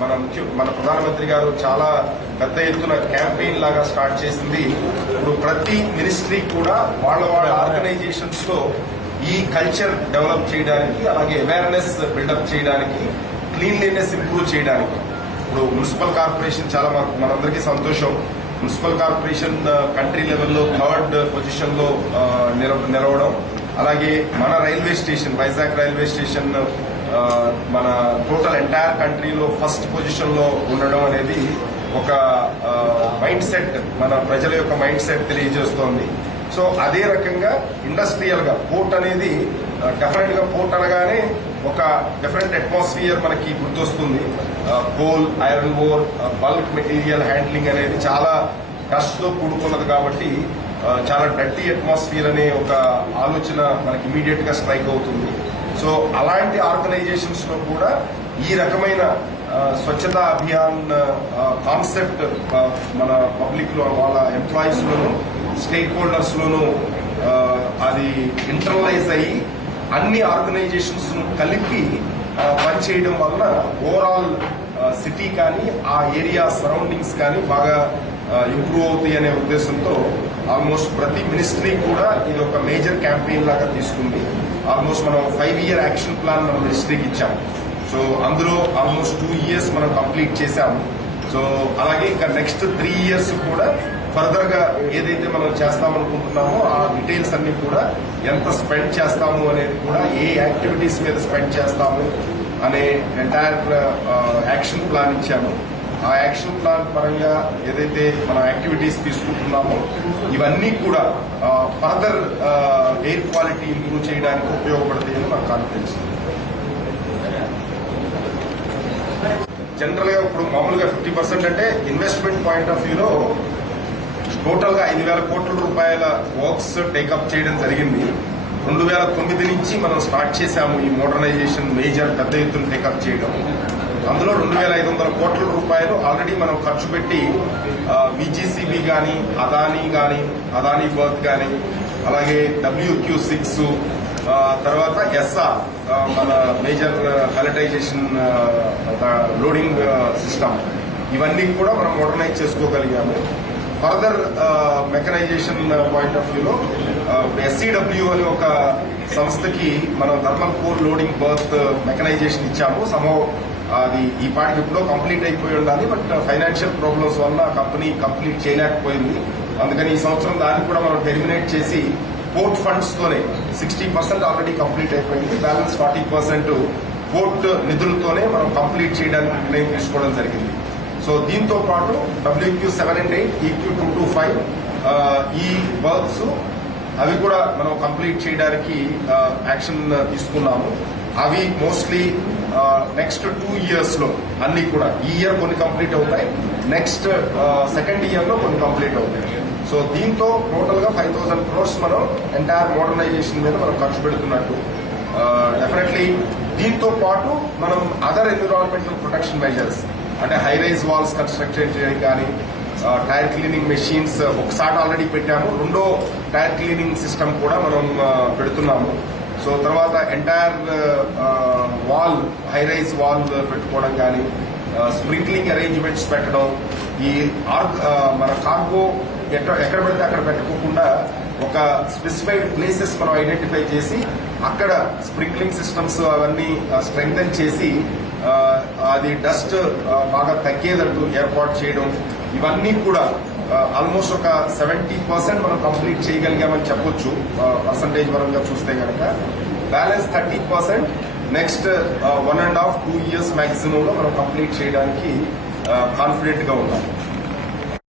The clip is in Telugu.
మన ప్రధానమంత్రి గారు చాలా పెద్ద ఎత్తున క్యాంపెయిన్ లాగా స్టార్ట్ చేసింది. ఇప్పుడు ప్రతి మినిస్ట్రీ కూడా వాళ్ళ ఆర్గనైజేషన్స్ లో ఈ కల్చర్ డెవలప్ చేయడానికి, అలాగే అవేర్నెస్ బిల్డప్ చేయడానికి, క్లీన్లీనెస్ ఇంప్రూవ్ చేయడానికి. ఇప్పుడు మున్సిపల్ కార్పొరేషన్ చాలా మనందరికీ సంతోషం. మున్సిపల్ కార్పొరేషన్ కంట్రీ లెవెల్లో 3rd పొజిషన్ లో నిలవడం, అలాగే మన railway station Vizag railway station మన టోటల్ ఎంటైర్ కంట్రీలో 1st పొజిషన్ లో ఉండడం అనేది ఒక మైండ్ సెట్, మన ప్రజల యొక్క మైండ్ సెట్ తెలియజేస్తోంది. సో అదే రకంగా ఇండస్ట్రియల్ గా పోర్ట్ అనేది డెఫినెట్ గా పోర్ట్ అనగానే ఒక డిఫరెంట్ అట్మాస్ఫియర్ మనకి గుర్తొస్తుంది. Coal, iron ore, bulk material handling అనేది చాలా డస్ట్ తో కూడుకున్నది కాబట్టి చాలా డర్టీ అట్మాస్ఫియర్ అనే ఒక ఆలోచన మనకి ఇమీడియట్ గా స్ట్రైక్ అవుతుంది. సో అలాంటి ఆర్గనైజేషన్స్ లో కూడా ఈ రకమైన స్వచ్ఛతా అభియాన్ కాన్సెప్ట్ మన పబ్లిక్ లో, వాళ్ళ ఎంప్లాయీస్ లోను, స్టేక్ హోల్డర్స్ లోను అది ఇంటర్నలైజ్ అయ్యి అన్ని ఆర్గనైజేషన్స్ ను కలిపి పనిచేయడం వలన ఓవరాల్ సిటీ కానీ ఆ ఏరియా సరౌండింగ్స్ కానీ బాగా ఇంప్రూవ్ అవుతాయి అనే ఉద్దేశంతో ఆల్మోస్ట్ ప్రతి మినిస్ట్రీ కూడా ఇది ఒక మేజర్ క్యాంపెయిన్ లాగా తీసుకుంది. ఆల్మోస్ట్ మనం 5-year యాక్షన్ ప్లాన్ మన మినిస్ట్రీకి ఇచ్చాము. సో అందులో ఆల్మోస్ట్ 2 years మనం కంప్లీట్ చేశాము. సో అలాగే ఇంకా నెక్స్ట్ 3 years కూడా ఫర్దర్ గా ఏదైతే మనం చేస్తామనుకుంటున్నామో ఆ డీటెయిల్స్ అన్ని కూడా ఎంత స్పెండ్ చేస్తాము అనేది కూడా, ఏ యాక్టివిటీస్ మీద స్పెండ్ చేస్తాము అనే ఎంటైర్ యాక్షన్ ప్లాన్ ఇచ్చాము. ఆ యాక్షన్ ప్లాన్ పరంగా ఏదైతే మన యాక్టివిటీస్ తీసుకుంటున్నామో ఇవన్నీ కూడా ఫర్దర్ ఎయిర్ క్వాలిటీ ఇంప్రూవ్ చేయడానికి ఉపయోగపడతాయని నాకు కాన్ఫిడెన్స్. జనరల్ గా ఇప్పుడు మామూలుగా 50% అంటే ఇన్వెస్ట్మెంట్ పాయింట్ ఆఫ్ వ్యూలో టోటల్ గా 5,000 కోట్ల రూపాయల వర్క్స్ టేకప్ చేయడం జరిగింది. 2009 నుంచి మనం స్టార్ట్ చేశాము ఈ మోడర్నైజేషన్ మేజర్ పెద్ద ఎత్తున టేకప్ చేయడం. అందులో 2,500 కోట్ల రూపాయలు ఆల్రెడీ మనం ఖర్చు పెట్టి విజిసిబి కానీ, అదానీ బర్త్ కానీ, అలాగే WQ6, తర్వాత ఎస్ఆర్ మన మేజర్ ప్యాలెటైజేషన్ లోడింగ్ సిస్టమ్, ఇవన్నీ కూడా మనం మోడర్నైజ్ చేసుకోగలిగాము. ఫర్దర్ మెకనైజేషన్ పాయింట్ ఆఫ్ వ్యూలో SCW అనే ఒక సంస్థకి మనం thermal coal loading berth mechanisation ఇచ్చాము. అది ఈ పాటికి ఎప్పుడో కంప్లీట్ అయిపోయి ఉండాలి, బట్ ఫైనాన్షియల్ ప్రాబ్లమ్స్ వల్ల కంపెనీ కంప్లీట్ చేయలేకపోయింది. అందుకని ఈ సంవత్సరం దాన్ని కూడా మనం టెర్మినేట్ చేసి పోర్ట్ ఫండ్స్ తోనే 60% ఆల్రెడీ కంప్లీట్ అయిపోయింది. బ్యాలెన్స్ 40% పోర్ట్ నిధులతోనే మనం కంప్లీట్ చేయడానికి నిర్ణయం తీసుకోవడం జరిగింది. సో దీంతో పాటు WQ7 and 8, EQ225 ఈ బర్త్స్ అవి కూడా మనం కంప్లీట్ చేయడానికి యాక్షన్ తీసుకున్నాము. అవి మోస్ట్లీ నెక్స్ట్ 2 years లో అన్ని కూడా, ఈ ఇయర్ కొన్ని కంప్లీట్ అవుతాయి, నెక్స్ట్ 2nd year లో కొన్ని కంప్లీట్ అవుతాయి. సో దీంతో టోటల్ గా 5,000 crores మనం ఎంటైర్ మోడర్నైజేషన్ మీద మనం ఖర్చు పెడుతున్నట్టు. డెఫినెట్లీ దీంతో పాటు మనం అదర్ ఎన్విరాన్మెంటల్ ప్రొటెక్షన్ మెజర్స్ అంటే హై రైజ్ వాల్స్ కన్స్ట్రక్ట్ చేయడానికి కానీ, టైర్ క్లీనింగ్ మెషిన్స్ ఒకసారి ఆల్రెడీ పెట్టాము, 2వ టైర్ క్లీనింగ్ సిస్టమ్ కూడా మనం పెడుతున్నాము. సో తర్వాత entire wall, high rise wall పెట్టుకోవడం కానీ, స్ప్రింక్లింగ్ అరేంజ్మెంట్స్ పెట్టడం, ఈ మన కార్గో ఎక్కడ పడితే అక్కడ పెట్టుకోకుండా ఒక స్పెసిఫైడ్ ప్లేసెస్ మనం ఐడెంటిఫై చేసి అక్కడ స్ప్రింక్లింగ్ సిస్టమ్స్ అవన్నీ స్ట్రెంగ్థెన్ చేసి అది డస్ట్ బాగా తగ్గేటట్టు ఏర్పాటు చేయడం, ఇవన్నీ కూడా ఆల్మోస్ట్ ఒక 70% మనం కంప్లీట్ చేయగలిగామని చెప్పొచ్చు పర్సంటేజ్ పరంగా చూస్తే కనుక. బ్యాలెన్స్ 30% నెక్స్ట్ 1.5-2 years మాక్సిమంలో మనం కంప్లీట్ చేయడానికి కాన్ఫిడెంట్ గా ఉన్నాం.